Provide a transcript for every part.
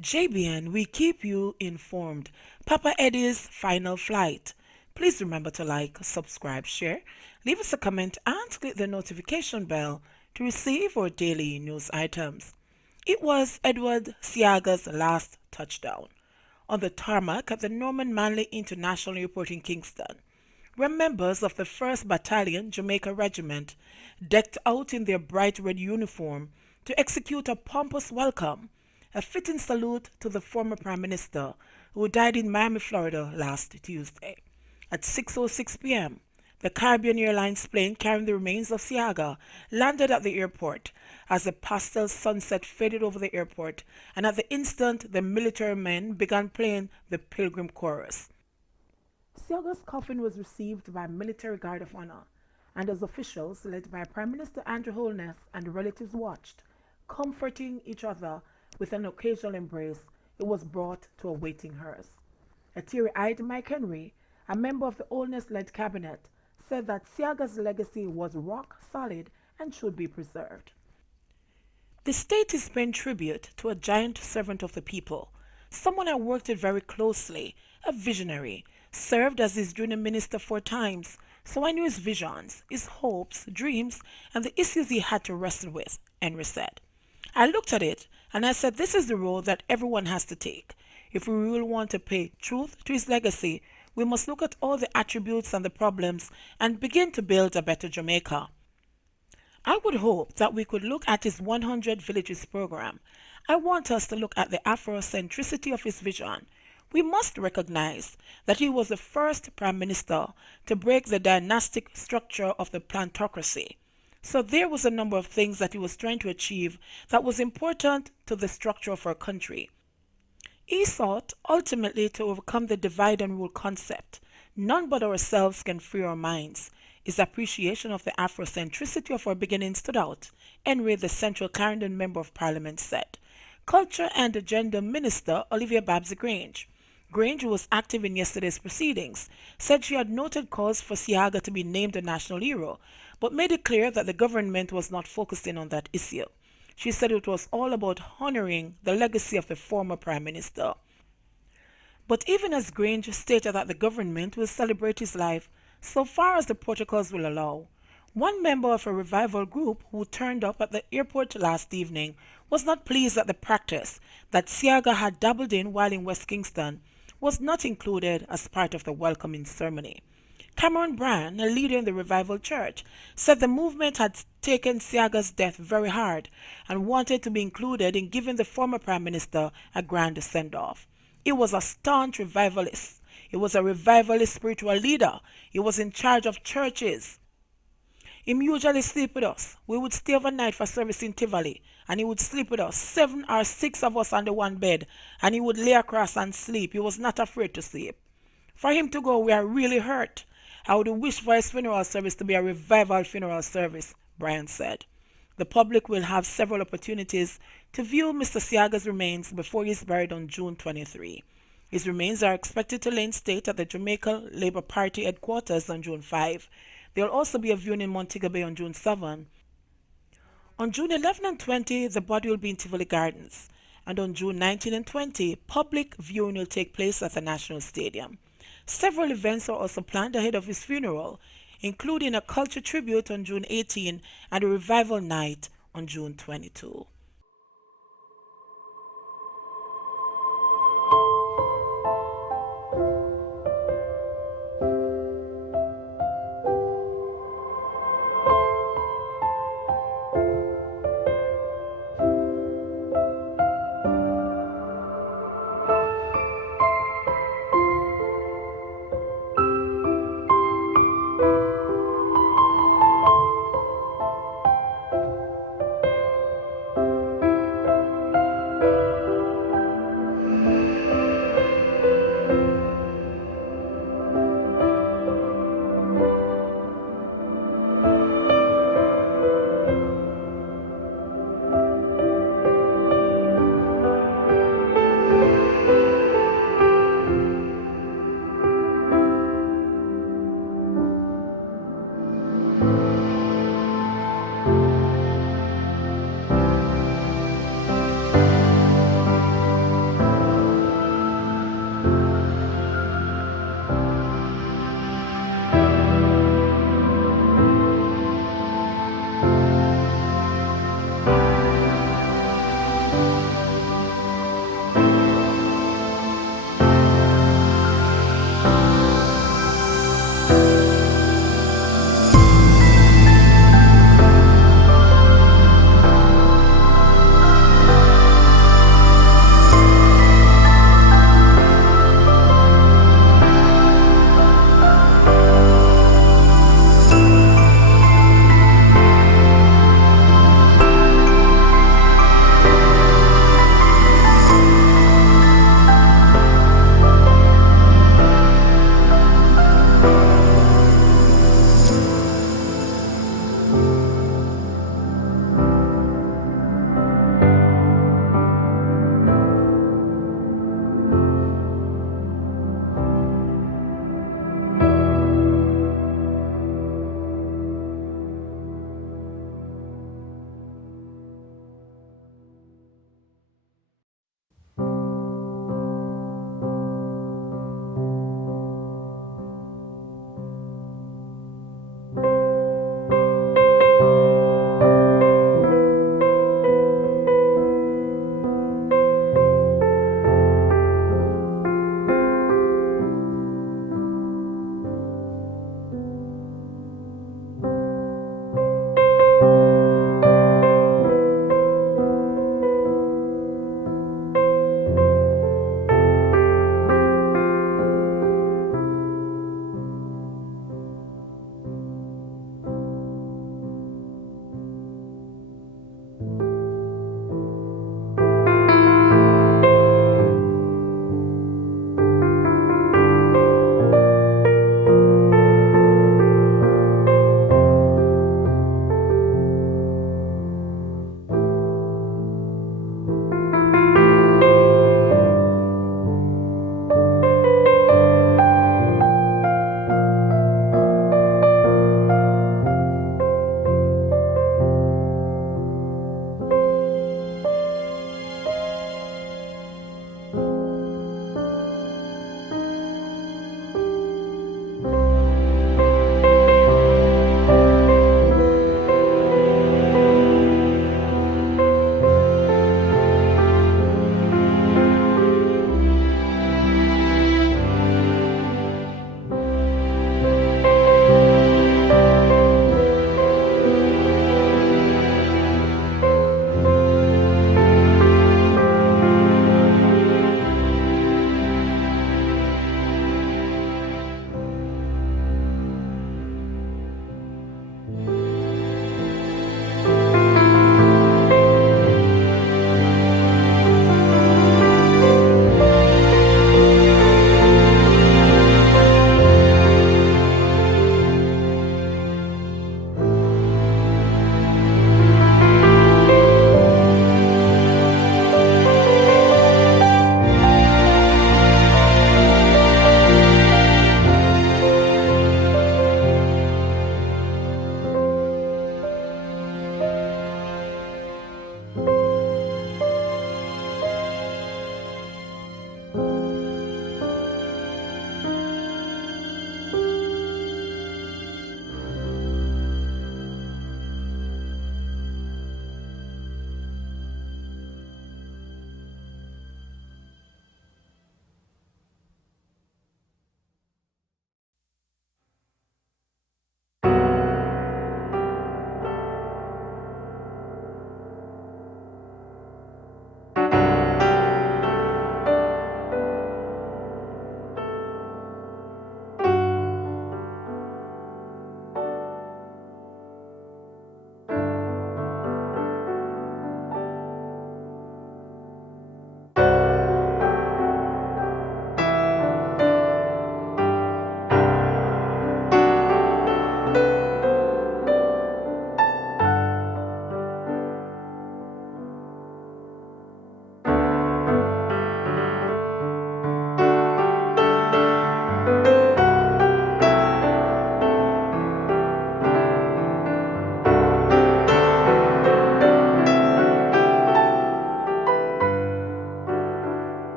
JBN, we keep you informed. Papa Eddie's final flight. Please remember to like, subscribe, share, leave us a comment, and click the notification bell to receive our daily news items. It was Edward Seaga's last touchdown on the tarmac at the Norman Manley International Airport in Kingston, where members of the 1st Battalion Jamaica Regiment, decked out in their bright red uniform, to execute a pompous welcome, a fitting salute to the former Prime Minister who died in Miami, Florida last Tuesday. At 6:06 p.m., the Caribbean Airlines plane carrying the remains of Seaga landed at the airport as the pastel sunset faded over the airport, and at the instant the military men began playing the Pilgrim Chorus. Seaga's coffin was received by military guard of honor, and as officials led by Prime Minister Andrew Holness and relatives watched, comforting each other with an occasional embrace, it was brought to a waiting hearse. A teary-eyed Mike Henry, a member of the Holness-led cabinet, said that Seaga's legacy was rock solid and should be preserved. The state is paying tribute to a giant servant of the people, someone I worked with very closely, a visionary, served as his junior minister 4 times, so I knew his visions, his hopes, dreams, and the issues he had to wrestle with, Henry said. I looked at it and I said this is the role that everyone has to take. If we really want to pay truth to his legacy, we must look at all the attributes and the problems and begin to build a better Jamaica. I would hope that we could look at his 100 Villages program. I want us to look at the Afrocentricity of his vision. We must recognize that he was the first Prime Minister to break the dynastic structure of the plantocracy. So there was a number of things that he was trying to achieve that was important to the structure of our country. He sought ultimately to overcome the divide and rule concept. None but ourselves can free our minds. His appreciation of the Afrocentricity of our beginning stood out, Henry, the Central Clarendon Member of Parliament, said. Culture and Gender Minister Olivia Babsy Grange, who was active in yesterday's proceedings, said she had noted calls for Seaga to be named a national hero, but made it clear that the government was not focusing on that issue. She said it was all about honoring the legacy of the former Prime Minister. But even as Grange stated that the government will celebrate his life so far as the protocols will allow, one member of a revival group who turned up at the airport last evening was not pleased that the practice that Seaga had dabbled in while in West Kingston was not included as part of the welcoming ceremony. Cameron Bryan, a leader in the Revival Church, said the movement had taken Seaga's death very hard and wanted to be included in giving the former Prime Minister a grand send-off. He was a staunch revivalist. He was a revivalist spiritual leader. He was in charge of churches. He usually sleep with us. We would stay overnight for service in Tivoli, and he would sleep with us, 7 or 6 of us under one bed, and he would lay across and sleep. He was not afraid to sleep. For him to go, we are really hurt. I would wish for his funeral service to be a revival funeral service, Bryan said. The public will have several opportunities to view Mr. Seaga's remains before he is buried on June 23. His remains are expected to lay in state at the Jamaica Labour Party headquarters on June 5. There will also be a viewing in Montego Bay on June 7. On June 11 and 20, the body will be in Tivoli Gardens, and on June 19 and 20, public viewing will take place at the National Stadium. Several events are also planned ahead of his funeral, including a culture tribute on June 18 and a revival night on June 22.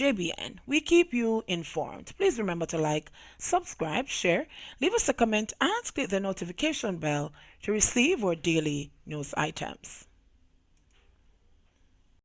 JBN, we keep you informed. Please remember to like, subscribe, share, leave us a comment, and click the notification bell to receive our daily news items.